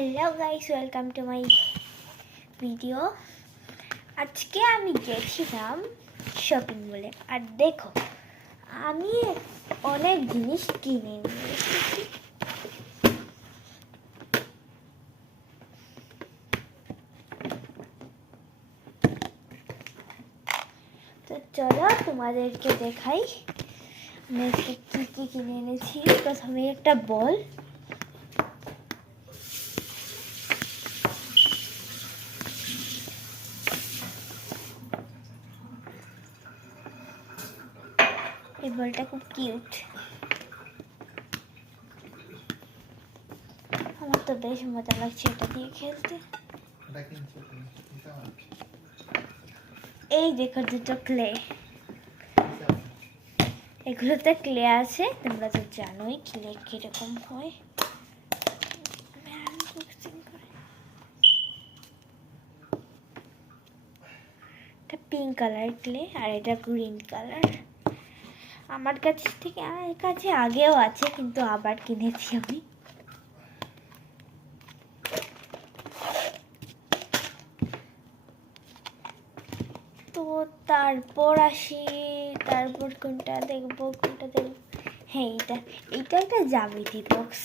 Hello guys, welcome to my video. আজকে আমি গেছিলাম শপিং মলে, আর দেখো আমি অনেক জিনিস কিনে নিয়ে এসেছি। তো চলো তোমাদেরকে দেখাই আমি আজকে কী কী কিনে এনেছি। প্রথমে একটা বল, এই বলটা খুব কিউট, আমার তো বেশ মজা লাগছে এটা দিয়ে খেলতে। এই দেখো দুটো ক্লে, এগুলোতে ক্লে আছে, তোমরা তো জানোই ক্লে কিরকম হয়। এটা পিঙ্ক কালার ক্লে আর এটা গ্রিন কালার। আমার কাছে আগেও আছে, কিন্তু আবার কিনেছি আমি। তো তারপর কোনটা দেখবো। হ্যাঁ, এইটা একটা জ্যামিতি বক্স।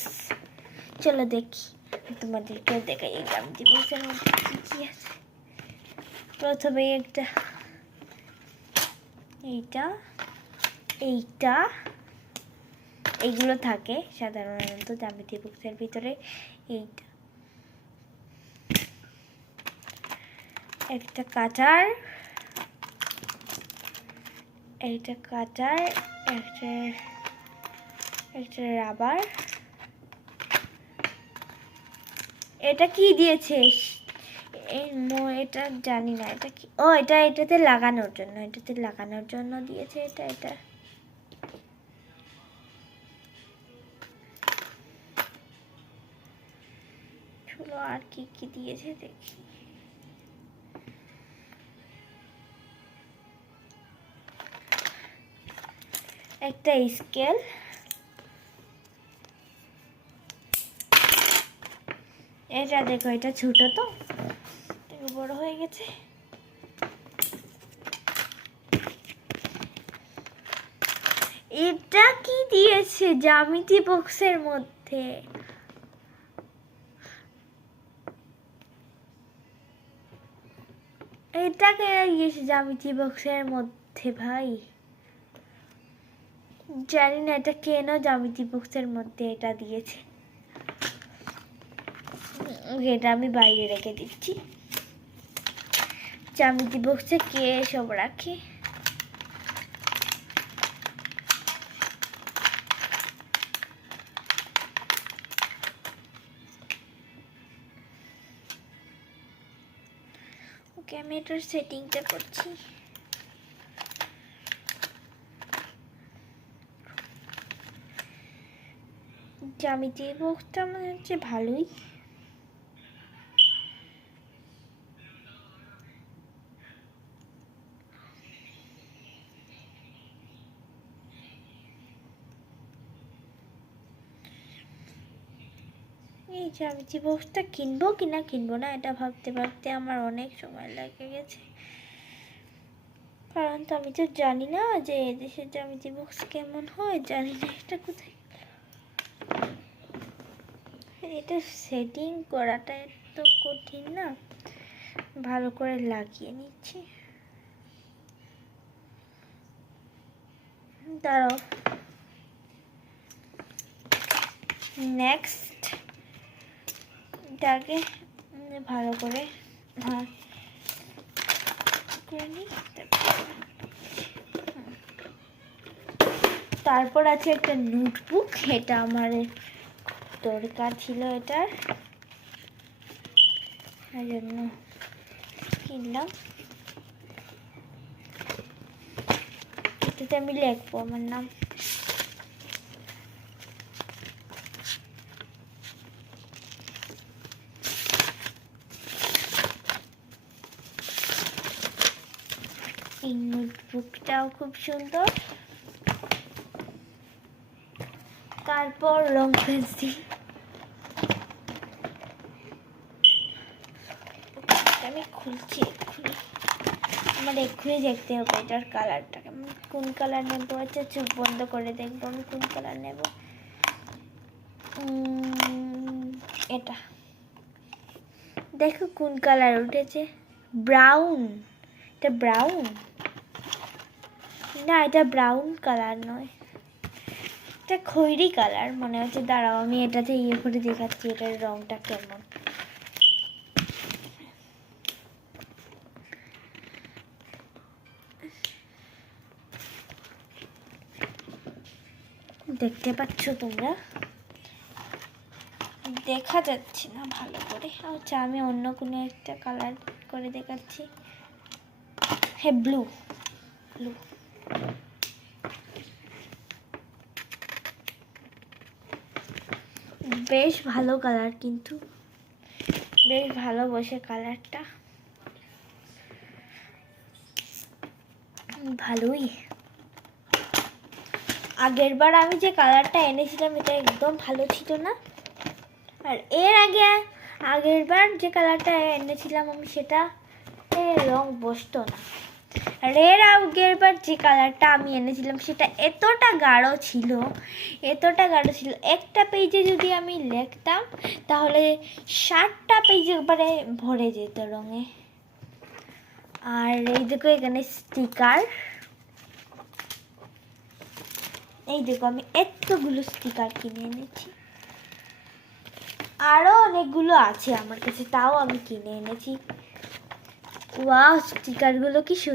চলো দেখি, তোমাদেরকে দেখাই এই জ্যামিতি বক্সের মধ্যে কি কি আছে। প্রথমে একটা এইটা এইগুলো থাকে সাধারণত জ্যামিতি বক্সের ভিতরে। একটা কাটার, একটা রাবার। এটা কি দিয়েছে এটা জানি না, এটা কি। ও, এটাতে লাগানোর জন্য দিয়েছে। এটা চলো আর কি কি দিয়েছে দেখি। একটা স্কেল, এটা দেখো, এটা ছোট তো বড় হয়ে গেছে। এটা কি দিয়েছে জ্যামিতি বক্সের মধ্যে? এটা কেন দিয়েছে জ্যামিতি বক্সের মধ্যে ভাই? জানি না এটা কেন জ্যামিতি বক্সের মধ্যে এটা দিয়েছে। এটা আমি বাইরে রেখে দিচ্ছি। জ্যামিতি বক্সে কে সব রাখে। ওকে, আমি এটার সেটিংটা করছি। জ্যামিতি বক্সটা মনে হচ্ছে ভালোই। এই জ্যামিতি বক্সটা কিনবো না এটা ভাবতে ভাবতে আমার অনেক সময় লেগে গেছে। কারণ তো আমি তো জানি না যে এদেশের জ্যামিতি বক্স কেমন হয়, জানি না এটা কোথায়। এটা সেটিং করাটা এত কঠিন না, ভালো করে লাগিয়ে নিচ্ছি। দাঁড়াও, নেক্সট এটাকে ভালো করে তারপর আছে একটা নোটবুক, এটা আমার দরকার ছিল, এটার জন্য কিনলাম। এটাতে আমি লিখবো আমার নাম। এই নোটবুকটাও খুব সুন্দর। তারপর রং পেন্সিল, আমি খুলছি এক্ষুনি, আমার এক্ষুনি দেখতে হবে এটার কালারটাকে, আমি কোন কালার নেবো। আচ্ছা চোখ বন্ধ করে দেখবো আমি কোন কালার নেব। এটা দেখো কোন কালার উঠেছে, ব্রাউন। এটা ব্রাউন না, এটা ব্রাউন কালার নয়, এটা খয়েরি কালার মনে হচ্ছে। দাঁড়াও আমি এটাতে ইয়ে করে দেখাচ্ছি এটার রংটা কেমন। দেখতে পাচ্ছ তোমরা? দেখা যাচ্ছে না ভালো করে। আচ্ছা আমি অন্য কোনো একটা কালার করে দেখাচ্ছি। হ্যাঁ ব্লু, ব্লু। বেশ ভালো কালার, কিন্তু বেশ ভালো বসে কালারটা, ভালোই। আগের বার আমি যে কালারটা এনেছিলাম এটা একদম ভালো ছিল না, আর এর আগের বার যে কালারটা এনেছিলাম আমি সেটা রং বসতো না। আর এর আগের বার যে কালারটা আমি এনেছিলাম সেটা এতটা গাঢ় ছিল, এতটা গাঢ় ছিল, একটা পেজে যদি আমি লিখতাম তাহলে 60টা পেজ একবারে ভরে যেত রঙে। আর এই দেখো এখানে স্টিকার, এই দেখো আমি এতগুলো স্টিকার কিনে এনেছি, আরো অনেকগুলো আছে আমার কাছে, তাও আমি কিনে এনেছি। ওয়াও, স্টিকারগুলো কি সুন্দর।